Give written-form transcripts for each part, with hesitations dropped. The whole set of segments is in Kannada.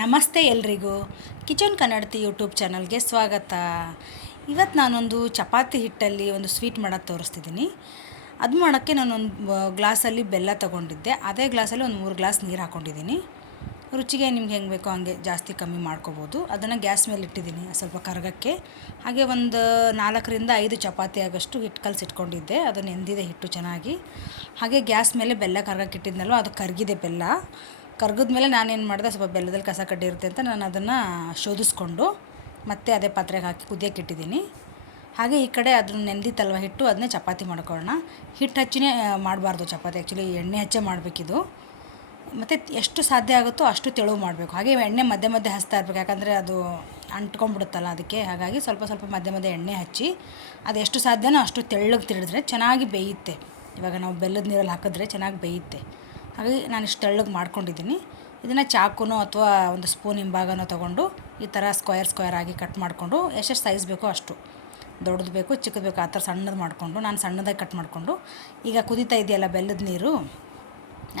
ನಮಸ್ತೆ ಎಲ್ರಿಗೂ ಕಿಚನ್ ಕನ್ನಡತಿ ಯೂಟ್ಯೂಬ್ ಚಾನಲ್ಗೆ ಸ್ವಾಗತ. ಇವತ್ತು ನಾನೊಂದು ಚಪಾತಿ ಹಿಟ್ಟಲ್ಲಿ ಒಂದು ಸ್ವೀಟ್ ಮಾಡೋದು ತೋರಿಸ್ತಿದ್ದೀನಿ. ಅದು ಮಾಡೋಕ್ಕೆ ನಾನೊಂದು ಗ್ಲಾಸಲ್ಲಿ ಬೆಲ್ಲ ತೊಗೊಂಡಿದ್ದೆ. ಅದೇ ಗ್ಲಾಸಲ್ಲಿ ಒಂದು 3 ಗ್ಲಾಸ್ ನೀರು ಹಾಕ್ಕೊಂಡಿದ್ದೀನಿ. ರುಚಿಗೆ ನಿಮ್ಗೆ ಹೆಂಗೆ ಬೇಕೋ ಹಂಗೆ ಜಾಸ್ತಿ ಕಮ್ಮಿ ಮಾಡ್ಕೋಬೋದು. ಅದನ್ನು ಗ್ಯಾಸ್ ಮೇಲೆ ಇಟ್ಟಿದ್ದೀನಿ ಸ್ವಲ್ಪ ಕರಗಕ್ಕೆ. ಹಾಗೆ ಒಂದು 4ರಿಂದ 5 ಚಪಾತಿ ಆಗೋಷ್ಟು ಹಿಟ್ಟು ಕಲಸಿಟ್ಕೊಂಡಿದ್ದೆ. ಅದು ನೆಂದಿದೆ ಹಿಟ್ಟು ಚೆನ್ನಾಗಿ. ಹಾಗೆ ಗ್ಯಾಸ್ ಮೇಲೆ ಬೆಲ್ಲ ಕರಗಕ್ಕೆ ಇಟ್ಟಿದ್ನಲ್ವ, ಅದು ಕರಗಿದೆ ಬೆಲ್ಲ. ಕರ್ಗಿದ್ಮೇಲೆ ನಾನೇನು ಮಾಡಿದೆ, ಸ್ವಲ್ಪ ಬೆಲ್ಲದಲ್ಲಿ ಕಸ ಕಡ್ಡಿ ಇರುತ್ತೆ ಅಂತ ನಾನು ಅದನ್ನು ಶೋಧಿಸ್ಕೊಂಡು ಮತ್ತೆ ಅದೇ ಪಾತ್ರೆಗೆ ಹಾಕಿ ಕುದಿಯೋಕೆ ಇಟ್ಟಿದ್ದೀನಿ. ಹಾಗೆ ಈ ಕಡೆ ಅದನ್ನು ನೆಂದಿತ್ತಲ್ವ ಹಿಟ್ಟು, ಅದನ್ನೇ ಚಪಾತಿ ಮಾಡ್ಕೊಳ್ಳೋಣ. ಹಿಟ್ಟು ಹಚ್ಚಿನೇ ಮಾಡಬಾರ್ದು ಚಪಾತಿ, ಆ್ಯಕ್ಚುಲಿ ಎಣ್ಣೆ ಹಚ್ಚೇ ಮಾಡಬೇಕಿದು. ಮತ್ತು ಎಷ್ಟು ಸಾಧ್ಯ ಆಗುತ್ತೋ ಅಷ್ಟು ತೆಳು ಮಾಡಬೇಕು. ಹಾಗೆ ಎಣ್ಣೆ ಮಧ್ಯೆ ಮಧ್ಯೆ ಹಚ್ತಾ ಇರಬೇಕು, ಯಾಕಂದರೆ ಅದು ಅಂಟ್ಕೊಂಡ್ಬಿಡುತ್ತಲ್ಲ ಅದಕ್ಕೆ. ಹಾಗಾಗಿ ಸ್ವಲ್ಪ ಸ್ವಲ್ಪ ಮಧ್ಯೆ ಮಧ್ಯೆ ಎಣ್ಣೆ ಹಚ್ಚಿ ಅದು ಎಷ್ಟು ಸಾಧ್ಯನೋ ಅಷ್ಟು ತೆಳ್ಳಗೆ ತಿರುಗಿದ್ರೆ ಚೆನ್ನಾಗಿ ಬೇಯುತ್ತೆ. ಇವಾಗ ನಾವು ಬೆಲ್ಲದ ನೀರಲ್ಲಿ ಹಾಕಿದ್ರೆ ಚೆನ್ನಾಗಿ ಬೇಯುತ್ತೆ. ಹಾಗಾಗಿ ನಾನು ಇಷ್ಟು ತೆಳ್ಳಗೆ ಮಾಡ್ಕೊಂಡಿದ್ದೀನಿ. ಇದನ್ನು ಚಾಕುನೋ ಅಥವಾ ಒಂದು ಸ್ಪೂನ್ ಹಿಂಭಾಗನೋ ತೊಗೊಂಡು ಈ ಥರ ಸ್ಕ್ವೇರ್ ಆಗಿ ಕಟ್ ಮಾಡಿಕೊಂಡು, ಎಷ್ಟೆಷ್ಟು ಸೈಜ್ ಬೇಕೋ ಅಷ್ಟು, ದೊಡ್ಡದು ಬೇಕು ಚಿಕ್ಕದು ಬೇಕು ಆ ಥರ ಸಣ್ಣದು ಮಾಡಿಕೊಂಡು, ನಾನು ಸಣ್ಣದಾಗಿ ಕಟ್ ಮಾಡಿಕೊಂಡು, ಈಗ ಕುದೀತಾ ಇದೆಯಲ್ಲ ಬೆಲ್ಲದ ನೀರು,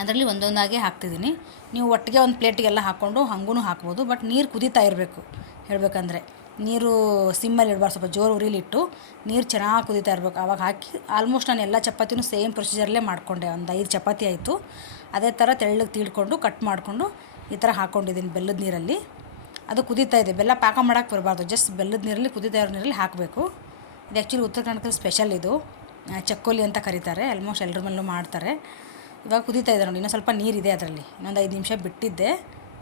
ಅದರಲ್ಲಿ ಒಂದೊಂದಾಗಿ ಹಾಕ್ತಿದ್ದೀನಿ. ನೀವು ಒಟ್ಟಿಗೆ ಒಂದು ಪ್ಲೇಟಿಗೆಲ್ಲ ಹಾಕ್ಕೊಂಡು ಹಾಗೂ ಹಾಕ್ಬೋದು. ಬಟ್ ನೀರು ಕುದೀತಾ ಇರಬೇಕು. ಹೇಳಬೇಕಂದ್ರೆ ನೀರು ಸಿಮ್ಮಲ್ಲಿ ಇಡಬಾರ್ದು, ಸ್ವಲ್ಪ ಜೋರು ಉರಿಲಿಟ್ಟು ನೀರು ಚೆನ್ನಾಗಿ ಕುದೀತಾ ಇರಬೇಕು. ಆವಾಗ ಹಾಕಿ ಆಲ್ಮೋಸ್ಟ್ ನಾನು ಎಲ್ಲ ಚಪಾತಿನೂ ಸೇಮ್ ಪ್ರೊಸೀಜರಲ್ಲೇ ಮಾಡಿಕೊಂಡೆ. ಒಂದು 5 ಚಪಾತಿ ಆಯಿತು. ಅದೇ ಥರ ತೆಳ್ಳಗೆ ತೀಡ್ಕೊಂಡು ಕಟ್ ಮಾಡಿಕೊಂಡು ಈ ಥರ ಹಾಕ್ಕೊಂಡಿದ್ದೀನಿ ಬೆಲ್ಲದ ನೀರಲ್ಲಿ. ಅದು ಕುದೀತಾ ಇದೆ. ಬೆಲ್ಲ ಪಾಕ ಮಾಡೋಕ್ಕೆ ಬರಬಾರ್ದು, ಜಸ್ಟ್ ಬೆಲ್ಲದ ನೀರಲ್ಲಿ ಕುದೀತಾ ಇರೋ ನೀರಲ್ಲಿ ಹಾಕಬೇಕು. ಇದು ಆ್ಯಕ್ಚುಲಿ ಉತ್ತರ ಕನ್ನಡದಲ್ಲಿ ಸ್ಪೆಷಲ್ ಇದು. ಚಕ್ಕೋಲಿ ಅಂತ ಕರೀತಾರೆ, ಆಲ್ಮೋಸ್ಟ್ ಎಲ್ಲರ ಮೇಲೂ ಮಾಡ್ತಾರೆ. ಇವಾಗ ಕುದೀತಾ ಇದೆ ನೋಡಿ, ಇನ್ನೂ ಸ್ವಲ್ಪ ನೀರಿದೆ ಅದರಲ್ಲಿ. ಇನ್ನೊಂದು 5 ನಿಮಿಷ ಬಿಟ್ಟಿದ್ದೆ,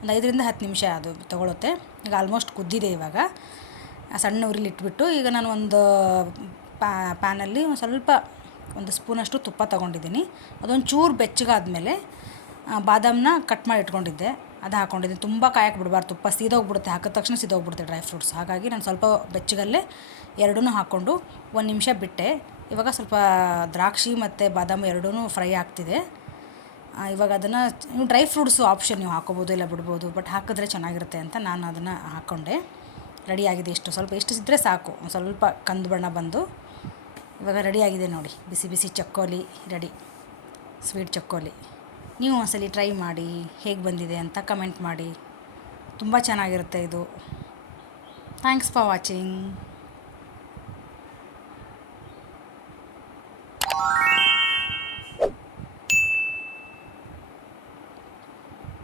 ಒಂದು 5ರಿಂದ 10 ನಿಮಿಷ ಅದು ತೊಗೊಳುತ್ತೆ. ಈಗ ಆಲ್ಮೋಸ್ಟ್ ಕುದ್ದಿದೆ. ಇವಾಗ ಸಣ್ಣ ಉರಿಲಿ ಇಟ್ಬಿಟ್ಟು ಈಗ ನಾನು ಒಂದು ಪ್ಯಾನಲ್ಲಿ ಒಂದು ಸ್ಪೂನಷ್ಟು ತುಪ್ಪ ತೊಗೊಂಡಿದ್ದೀನಿ. ಅದೊಂದು ಚೂರು ಬೆಚ್ಚಗಾದ್ಮೇಲೆ ಬಾದಾಮನ್ನ ಕಟ್ ಮಾಡಿ ಇಟ್ಕೊಂಡಿದ್ದೆ, ಅದು ಹಾಕ್ಕೊಂಡಿದ್ದೀನಿ. ತುಂಬ ಕಾಯಕ್ಕೆ ಬಿಡಬಾರ್ದು, ತುಪ್ಪ ಸೀದೋಗ್ಬಿಡುತ್ತೆ, ಹಾಕಿದ ತಕ್ಷಣ ಸೀದೋಗ್ಬಿಡುತ್ತೆ ಡ್ರೈ ಫ್ರೂಟ್ಸ್. ಹಾಗಾಗಿ ನಾನು ಸ್ವಲ್ಪ ಬೆಚ್ಚಗಲ್ಲೇ ಎರಡೂ ಹಾಕ್ಕೊಂಡು 1 ನಿಮಿಷ ಬಿಟ್ಟೆ. ಇವಾಗ ಸ್ವಲ್ಪ ದ್ರಾಕ್ಷಿ ಮತ್ತು ಬಾದಾಮಿ ಎರಡೂ ಫ್ರೈ ಆಗ್ತಿದೆ. ಇವಾಗ ಅದನ್ನು ನೀವು ಡ್ರೈ ಫ್ರೂಟ್ಸು ಆಪ್ಷನ್, ನೀವು ಹಾಕ್ಕೋಬೋದು ಇಲ್ಲ ಬಿಡ್ಬೋದು, ಬಟ್ ಹಾಕಿದ್ರೆ ಚೆನ್ನಾಗಿರುತ್ತೆ ಅಂತ ನಾನು ಅದನ್ನು ಹಾಕ್ಕೊಂಡೆ. ರೆಡಿಯಾಗಿದೆ. ಸ್ವಲ್ಪ ಇದ್ದರೆ ಸಾಕು, ಸ್ವಲ್ಪ ಕಂದು ಬಣ್ಣ ಬಂದು ಇವಾಗ ರೆಡಿಯಾಗಿದೆ ನೋಡಿ. ಬಿಸಿ ಬಿಸಿ ಚಕ್ಕೋಲಿ ರೆಡಿ, ಸ್ವೀಟ್ ಚಕ್ಕೋಲಿ. ನೀವು ಒಂದ್ಸಲಿ ಟ್ರೈ ಮಾಡಿ, ಹೇಗೆ ಬಂದಿದೆ ಅಂತ ಕಮೆಂಟ್ ಮಾಡಿ. ತುಂಬ ಚೆನ್ನಾಗಿರುತ್ತೆ ಇದು. Thanks for watching.